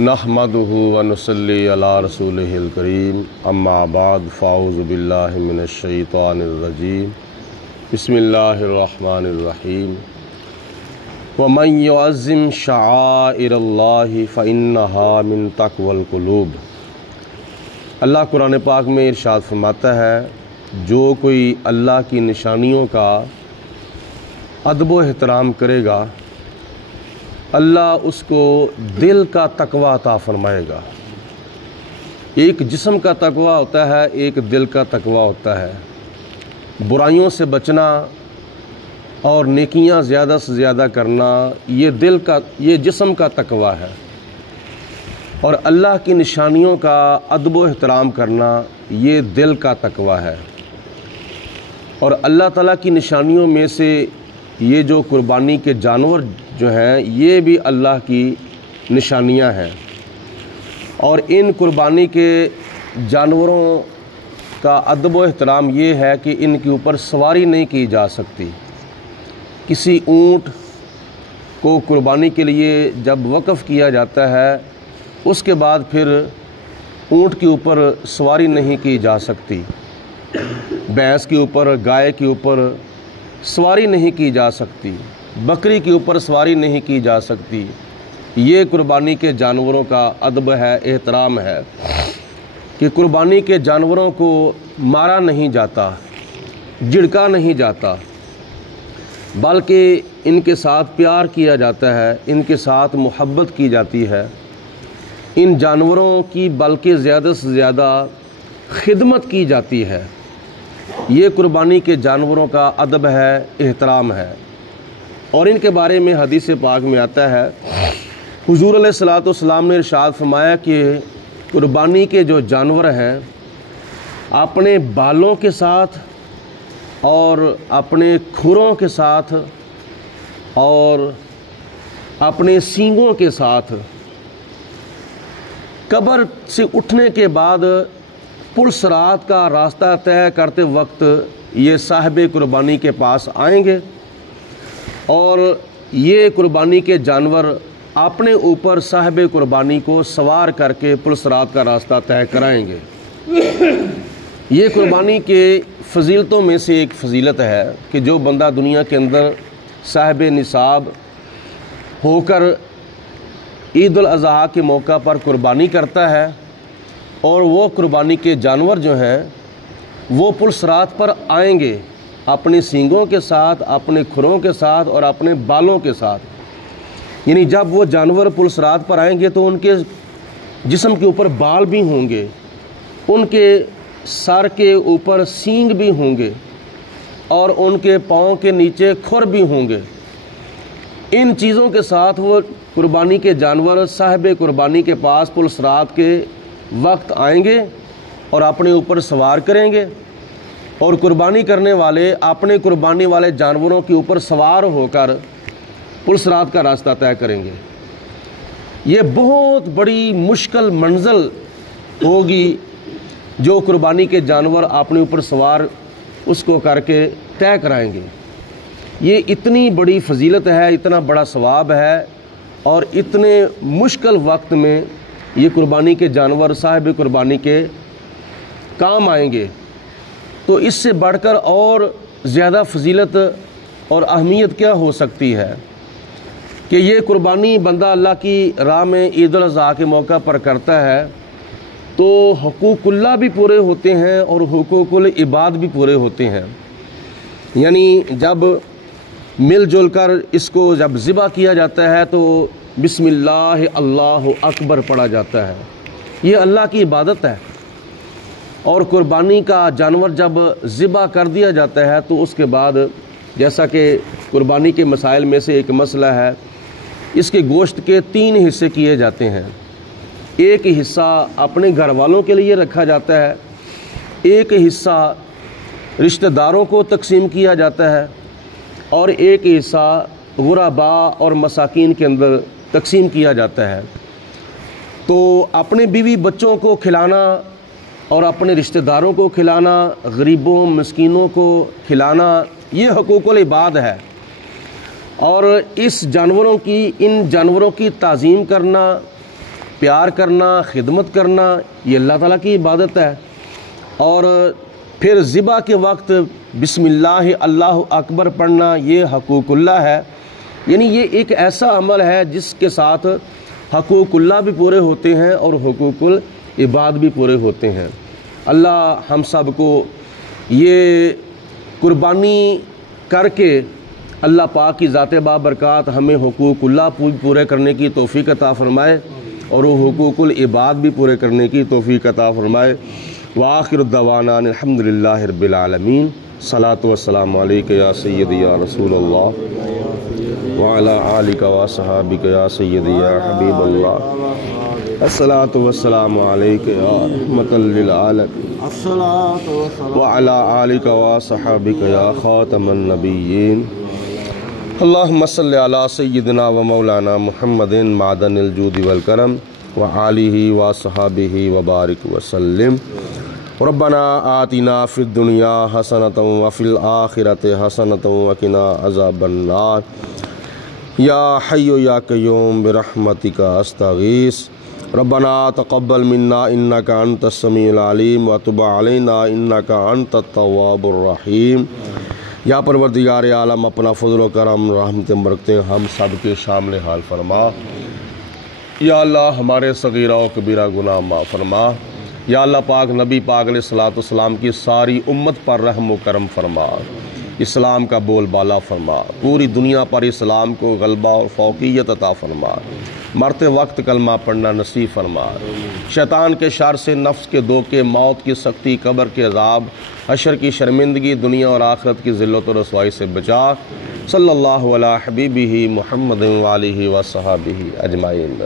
नहमदुहु व नुसल्ली अला रसूलिहिल करीम अम्मा बाद फ़ाऊज़ु बिल्लाहि मिनश शैतानिर रजीम बिस्मिल्लाहिर रहमानिर रहीम व मन युअज़्ज़िम शआइरल्लाहि फ़इन्नहा मिन तक़वल क़ुलूब। अल्लाह कुरान पाक में इरशाद फरमाता है, जो कोई अल्लाह की निशानियों का अदब व एहतराम करेगा अल्लाह उसको दिल का तकवा अता फरमाएगा। एक जिस्म का तकवा होता है, एक दिल का तकवा होता है। बुराइयों से बचना और नेकियां ज़्यादा से ज़्यादा करना ये जिस्म का तकवा है, और अल्लाह की निशानियों का अदब व एहतराम करना ये दिल का तकवा है। और अल्लाह ताला की निशानियों में से ये जो कुर्बानी के जानवर जो हैं ये भी अल्लाह की निशानियां हैं, और इन कुर्बानी के जानवरों का अदब व एहतराम ये है कि इनके ऊपर सवारी नहीं की जा सकती। किसी ऊँट को कुर्बानी के लिए जब वक़्फ़ किया जाता है उसके बाद फिर ऊँट के ऊपर सवारी नहीं की जा सकती, भैंस के ऊपर, गाय के ऊपर सवारी नहीं की जा सकती, बकरी के ऊपर सवारी नहीं की जा सकती। ये कुर्बानी के जानवरों का अदब है, एहतराम है कि कुर्बानी के जानवरों को मारा नहीं जाता, झिड़का नहीं जाता, बल्कि इनके साथ प्यार किया जाता है, इनके साथ मोहब्बत की जाती है। इन जानवरों की बल्कि ज़्यादा से ज़्यादा खिदमत की जाती है। ये कुर्बानी के जानवरों का अदब है, एहतराम है। और इनके बारे में हदीस पाक में आता है, हुज़ूर अलैहिस्सलातु वस्सलाम ने इरशाद फरमाया कि कुर्बानी के जो जानवर हैं अपने बालों के साथ और अपने खुरों के साथ और अपने सींगों के साथ कब्र से उठने के बाद पुलसरात का रास्ता तय करते वक्त ये साहिब कुर्बानी के पास आएंगे, और ये कुर्बानी के जानवर अपने ऊपर साहिब कुर्बानी को सवार करके पुलसरात का रास्ता तय कराएंगे। ये कुर्बानी के फजीलतों में से एक फजीलत है कि जो बंदा दुनिया के अंदर साहिब निसाब होकर ईद उल अज़हा के मौका पर कुर्बानी करता है, और वो कुर्बानी के जानवर जो हैं वो पुलसरात पर आएंगे अपने सींगों के साथ, अपने खुरों के साथ और अपने बालों के साथ। यानी जब वो जानवर पुलसरात पर आएंगे तो उनके जिस्म के ऊपर बाल भी होंगे, उनके सर के ऊपर सींग भी होंगे और उनके पाँव के नीचे खुर भी होंगे। इन चीज़ों के साथ वो कुर्बानी के जानवर साहिब कुर्बानी के पास पुलसरात के वक्त आएंगे और अपने ऊपर सवार करेंगे, और कुर्बानी करने वाले अपने कुर्बानी वाले जानवरों के ऊपर सवार होकर पुलसरात का रास्ता तय करेंगे। ये बहुत बड़ी मुश्किल मंजिल होगी जो कुर्बानी के जानवर अपने ऊपर सवार उसको करके तय कराएंगे। ये इतनी बड़ी फजीलत है, इतना बड़ा सवाब है, और इतने मुश्किल वक्त में ये कुर्बानी के जानवर साहिब कुर्बानी के काम आएंगे। तो इससे बढ़कर और ज़्यादा फजीलत और अहमियत क्या हो सकती है कि ये कुर्बानी बंदा अल्लाह की राह में ईद उल अज़हा के मौका पर करता है तो हुकूकुल्लाह भी पूरे होते हैं और हुकूकुल इबाद भी पूरे होते हैं। यानी जब मिलजुल कर इसको जब ज़िबा किया जाता है तो बिस्मिल्लाह अल्लाहु अकबर पढ़ा जाता है, ये अल्लाह की इबादत है। और कुर्बानी का जानवर जब ज़िबा कर दिया जाता है तो उसके बाद जैसा कि कुर्बानी के मसाइल में से एक मसला है, इसके गोश्त के 3 हिस्से किए जाते हैं। एक हिस्सा अपने घर वालों के लिए रखा जाता है, एक हिस्सा रिश्तेदारों को तकसीम किया जाता है, और एक हिस्सा गुरबा और मसाकीन के अंदर तकसीम किया जाता है। तो अपने बीवी बच्चों को खिलाना और अपने रिश्तेदारों को खिलाना, गरीबों मस्कीनों को खिलाना, ये हुकूकुल इबाद है। और इन जानवरों की ताज़ीम करना प्यार करना, खिदमत करना, ये अल्लाह ताला की इबादत है। और फिर ज़िबा के वक्त बिस्मिल्लाह अल्लाहु अकबर पढ़ना, ये हकूकुल्लाह है। यानी ये एक ऐसा अमल है जिसके साथ हकूकुल्लाह भी पूरे होते हैं और हुकूकुल इबाद भी पूरे होते हैं। अल्लाह हम सब को ये कुर्बानी करके अल्लाह पाक की ज़ात बाबरकात हमें हुकूकुल्लाह पूरे करने की तौफ़ीक अता फ़रमाए और वो हुकूकुल इबाद भी पूरे करने की तौफ़ीक अता फ़रमाए। व आखिर दवाना अल्हम्दुलिल्लाहि रब्बिल आलमीन। सलातु वस्सलामु अलैका या सय्यदी या रसूलल्लाह व अला आलिका व सहाबिका या सय्यदी या हबीबल्लाह। अस्सलातु वस्सलामु अलैका या रहमतल लिल आलमीन व अला आलिका व सहाबिका या खातमन नबिय्यीन। अल्लाहुम्मा सल्लि अला सय्यिदिना व मौलाना मुहम्मदिन मादनिल जूदि वल करम व आलिहि व सहाबिहि व बारिक व सल्लिम। रब्बना आतिना फिद दुनिया हसनतम व फिल आखिरति हसनतम व किना अज़ाबन नार। या हय्यु या क़य्यूम बिरहमतिका अस्तगीस। रब्बना तक़ब्बल मिन्ना इन्नका अंतस समीउल अलीम व तुब अलैना इन्नका अंतत तव्वाबुर रहीम। या परवरदिगार आलम, अपना फज़ल व करम रहमत बरकते हम सब के शामिल हाल फरमा। या अल्लाह हमारे सगीरा व कबीरा गुनाह माफ़ फरमा। या अल्लाह पाक नबी पाक अलैहिस्सलातु वस्सलाम की सारी उम्मत पर रहम व करम फरमा, इस्लाम का बोलबाला फरमा, पूरी दुनिया पर इस्लाम को गलबा और फ़ौक़ियत अता फरमा, मरते वक्त कलमा पढ़ना नसीब फरमा, शैतान के शर से, नफ्स के धोखे, मौत की सख्ती, कब्र के अज़ाब, हशर की शर्मिंदगी, दुनिया और आखिरत की ज़िल्लत और रसवाई से बचा। सल्लल्लाहु अला हबीबिही मुहम्मद व आलिहि व सहाबिही अजमाइन।